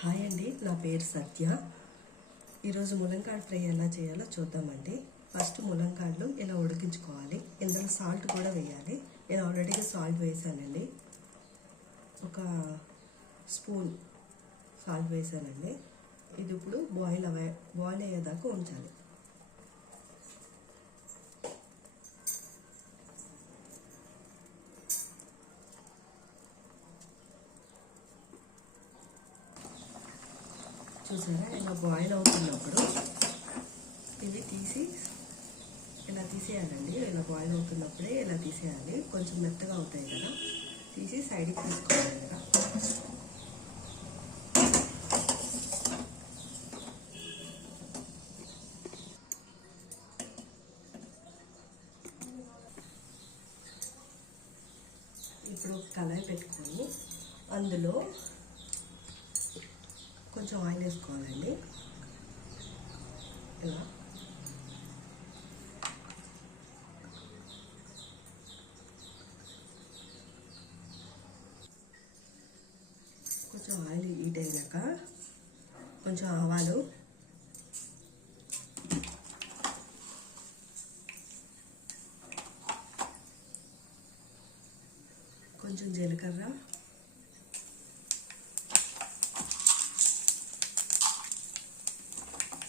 Hi అండి, నా పేరు సత్య. ఈరోజు ములంకాడ ఫ్రై ఎలా చేయాలో చూద్దామండి. ఫస్ట్ ములంకాడలు ఇలా ఉడికించుకోవాలి. ఇందులో సాల్ట్ కూడా వేయాలి. నేను ఆల్రెడీగా సాల్ట్ వేసానండి. ఒక స్పూన్ సాల్ట్ వేసానండి. ఇది ఇప్పుడు బాయిల్ అయ్యేదాకా ఉంచాలి. చూసారా, ఇలా బాయిల్ అవుతున్నప్పుడు ఇవి తీసి ఇలా తీసేయాలండి. ఇలా బాయిల్ అవుతున్నప్పుడే ఇలా తీసేయాలి. కొంచెం మెత్తగా అవుతాయి కదా, తీసి సైడ్కి తీసుకోవాలి కదా. ఇప్పుడు ఒక కళాయి పెట్టుకొని అందులో కొంచెం ఆయిల్ వేసుకోవాలండి. ఇలా కొంచెం ఆయిల్ హీట్ అయినాక కొంచెం ఆవాలు, కొంచెం జీలకర్ర,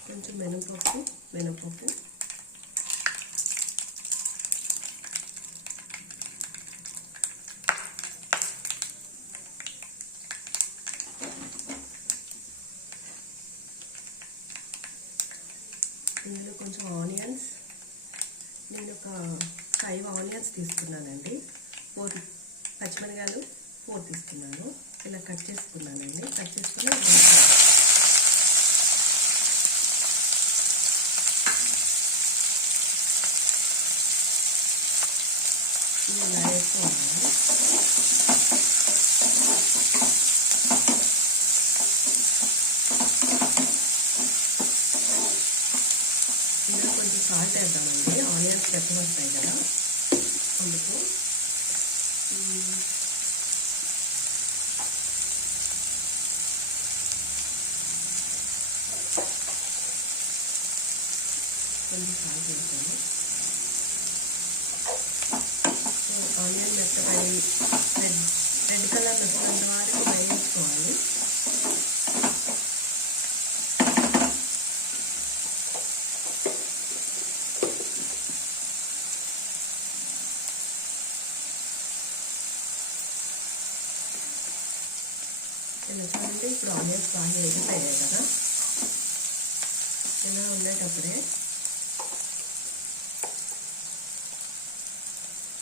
కొంచెం మినపప్పు ఇందులో కొంచెం ఆనియన్స్. నేను ఒక 5 ఆనియన్స్ తీసుకున్నానండి. 4 పచ్చిమిరపకాయలు 4 తీసుకున్నాను. ఇలా కట్ చేసుకున్నానండి. కట్ చేసుకుని ఇలా వేసుకోవాలి. ఇందులో కొంచెం సాల్ట్ వేద్దామండి. ఆనియన్స్ మెత్తగా వస్తాయి కదా, అందుకు. కొంచెం సాల్ట్ వేసాను. ఆనియన్ మెత్తపై రెడ్ కలర్ వచ్చినంత వరకు వేయించుకోవాలి. ఇలా చూడండి, ఇప్పుడు ఆనియన్స్ బాగా వేగిపోయాయి కదా. ఇలా ఉండేటప్పుడే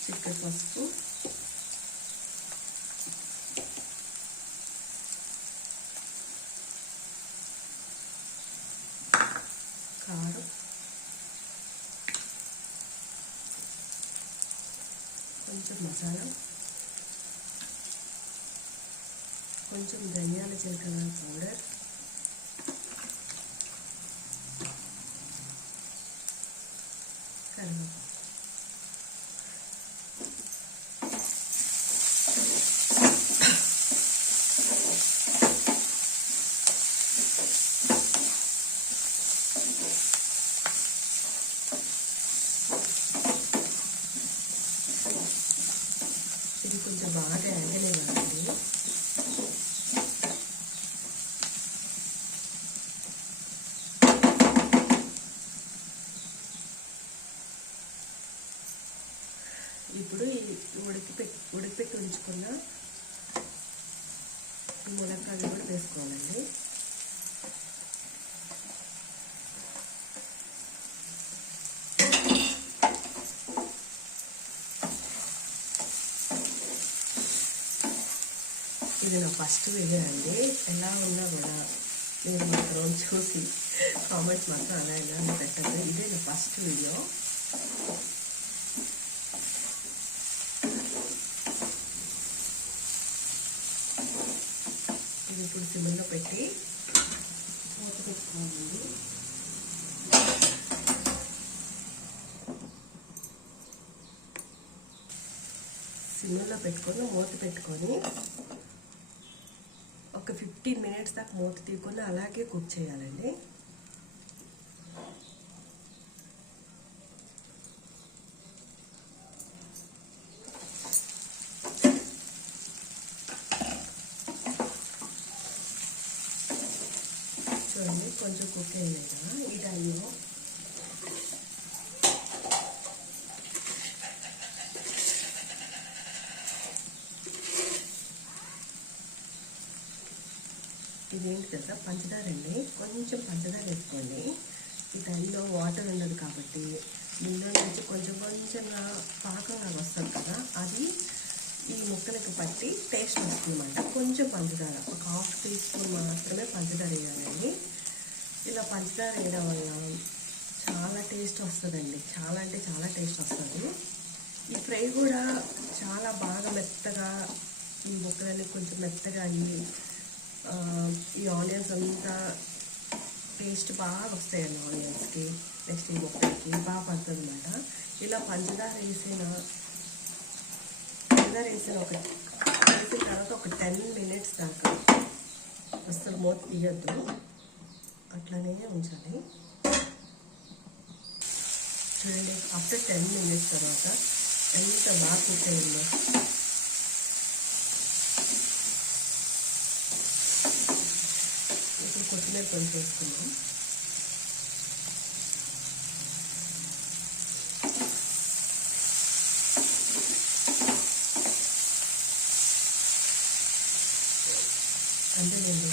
చికెన్ పసుపు, కారం, కొంచెం మసాలా, కొంచెం ధనియాల జీలకర్ర పౌడర్, కరివేపాకు. ఇది కొంచెం బాగా ఎండలేదండి. ఇప్పుడు ఈ ఉడికిపెట్టి ఉంచుకున్న ములక్కాడలు కూడా వేసుకోవాలండి. ఇది నా ఫస్ట్ వీడియో అండి. ఎలా ఉన్నా కూడా మీరు మాత్రం చూసి కామెంట్స్ మాత్రం అలా ఎలా పెట్టండి. ఇదే నా ఫస్ట్ వీడియో. ఇది ఇప్పుడు సిమ్లో పెట్టి మూత పెట్టుకోవాలండి. సిమ్లో పెట్టుకొని మూత పెట్టుకొని ఒక ఒక 15 మినిట్స్ దాకా మూత తీయకుండా అలాగే కుక్ చేయాలండి. చూడండి కొంచెం కుక్ అయింది కదా, ఈ టైంలో ఇదేంటి కదా పంచదార అండి, కొంచెం పంచదార వేసుకోండి. ఈ టైంలో వాటర్ ఉండదు కాబట్టి దీనిలో నుంచి కొంచెం కొంచెంగా పాకంగా వస్తుంది కదా, అది ఈ ముక్కలకి పట్టి టేస్ట్ వస్తుందన్నమాట. కొంచెం పంచదార, ఒక 1/2 టీ స్పూన్ మాత్రమే పంచదార వేయాలండి. ఇలా పంచదార వేయడం వల్ల చాలా టేస్ట్ వస్తుందండి, చాలా అంటే చాలా టేస్ట్ వస్తుంది. ఈ ఫ్రై కూడా చాలా బాగా మెత్తగా, ఈ ముక్కలన్నీ కొంచెం మెత్తగా అయ్యి ఈ ఆనియన్స్ అంతా టేస్ట్ బాగా వస్తాయండి. ఆనియన్స్కి నెక్స్ట్ ఈ ముక్కలకి బాగా పడుతుంది అనమాట. ఇలా పంచదార వేసిన తర్వాత ఒక 10 మినిట్స్ దాకా అసలు మూత తీయద్దు, అట్లానే ఉంచాలి. చూడండి ఆఫ్టర్ 10 మినిట్స్ తర్వాత ఎంత బాగా కుక్ అయిందో. ఇప్పుడు కొత్తిమీర కొంచెం వేసుకున్నాం. అంతేనండి,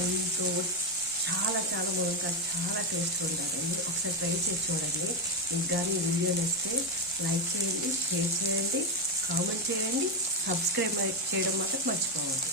ఎంతో చాలా చాలా బాగుంటుంది, చాలా టేస్ట్ ఉంటుందండి. ఒకసారి ట్రై చేసి చూడండి. ఇంకా ఈ వీడియో నచ్చితే లైక్ చేయండి, షేర్ చేయండి, కామెంట్ చేయండి, సబ్స్క్రైబ్ చేయడం మాత్రం మర్చిపోవద్దు.